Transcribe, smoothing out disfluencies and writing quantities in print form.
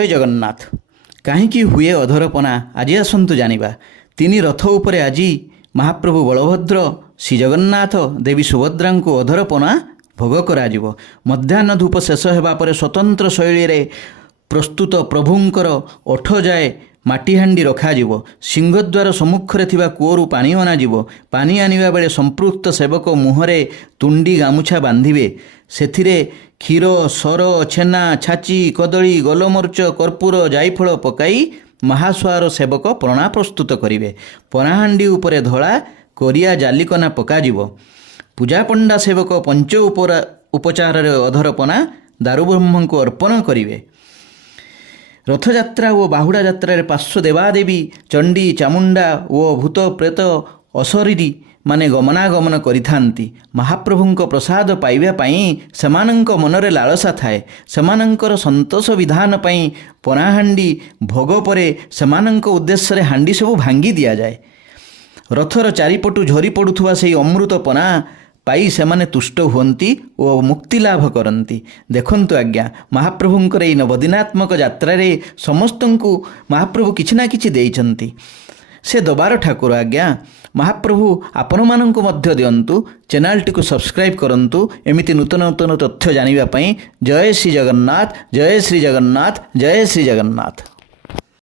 ଜୟ ଜଗନ୍ନାଥ। କାହିଁକି ହୁଏ ଅଧରପଣା ଆଜି ଆସନ୍ତୁ ଜାଣିବା। ତିନି ରଥ ଉପରେ ଆଜି ମହାପ୍ରଭୁ ବଳଭଦ୍ର, ଶ୍ରୀଜଗନ୍ନାଥ, ଦେବୀ ସୁଭଦ୍ରାଙ୍କୁ ଅଧରପଣା ଭୋଗ କରାଯିବ। ମଧ୍ୟାହ୍ନ ଧୂପ ଶେଷ ହେବା ପରେ ସ୍ୱତନ୍ତ୍ର ଶୈଳୀରେ ପ୍ରସ୍ତୁତ ପ୍ରଭୁଙ୍କର ଓଠ ଯାଏ ମାଟିହାଣ୍ଡି ରଖାଯିବ। ସିଂହଦ୍ୱାର ସମ୍ମୁଖରେ ଥିବା କୂଅରୁ ପାଣି ଅଣାଯିବ। ପାଣି ଆଣିବା ବେଳେ ସମ୍ପୃକ୍ତ ସେବକ ମୁହଁରେ ତୁଣ୍ଡି ଗାମୁଛା ବାନ୍ଧିବେ। ସେଥିରେ କ୍ଷୀର, ସର, ଛେନା, ଛାଚି, କଦଳୀ, ଗୋଲମରିଚ, କର୍ପୂର, ଜାଇଫଳ ପକାଇ ମହାସୁଆର ସେବକ ପଣା ପ୍ରସ୍ତୁତ କରିବେ। ପଣାହାଣ୍ଡି ଉପରେ ଧଳା କୋରିଆ ଜାଲିକନା ପକାଯିବ। ପୂଜାପଣ୍ଡା ସେବକ ପଞ୍ଚ ଉପଚାରରେ ଅଧରପଣା ଦାରୁବ୍ରହ୍ମଙ୍କୁ ଅର୍ପଣ କରିବେ। ରଥଯାତ୍ରା ଓ ବାହୁଡ଼ା ଯାତ୍ରାରେ ପାର୍ଶ୍ୱ ଦେବାଦେବୀ ଚଣ୍ଡୀ, ଚାମୁଣ୍ଡା ଓ ଭୂତ ପ୍ରେତ ଅଶରୀରୀ ମାନେ ଗମନାଗମନ କରିଥାନ୍ତି। ମହାପ୍ରଭୁଙ୍କ ପ୍ରସାଦ ପାଇବା ପାଇଁ ସେମାନଙ୍କ ମନରେ ଲାଳସା ଥାଏ। ସେମାନଙ୍କର ସନ୍ତୋଷ ବିଧାନ ପାଇଁ ପଣାହାଣ୍ଡି ଭୋଗ ପରେ ସେମାନଙ୍କ ଉଦ୍ଦେଶ୍ୟରେ ହାଣ୍ଡି ସବୁ ଭାଙ୍ଗି ଦିଆଯାଏ। ରଥର ଚାରିପଟୁ ଝରି ପଡ଼ୁଥିବା ସେହି ଅମୃତ ପଣା ପାଇ ସେମାନେ ତୁଷ୍ଟ ହୁଅନ୍ତି ଓ ମୁକ୍ତି ଲାଭ କରନ୍ତି। ଦେଖନ୍ତୁ ଆଜ୍ଞା, ମହାପ୍ରଭୁଙ୍କର ଏହି ନବଦିନାତ୍ମକ ଯାତ୍ରାରେ ସମସ୍ତଙ୍କୁ ମହାପ୍ରଭୁ କିଛି ନା କିଛି ଦେଇଛନ୍ତି। ସେ ଦବାର ଠାକୁର ଆଜ୍ଞା। ମହାପ୍ରଭୁ ଆପଣମାନଙ୍କୁ ମଧ୍ୟ ଦିଅନ୍ତୁ। ଚ୍ୟାନେଲଟିକୁ ସବସ୍କ୍ରାଇବ୍ କରନ୍ତୁ ଏମିତି ନୂତନ ନୂତନ ତଥ୍ୟ ଜାଣିବା ପାଇଁ। ଜୟ ଶ୍ରୀ ଜଗନ୍ନାଥ, ଜୟ ଶ୍ରୀ ଜଗନ୍ନାଥ, ଜୟ ଶ୍ରୀ ଜଗନ୍ନାଥ।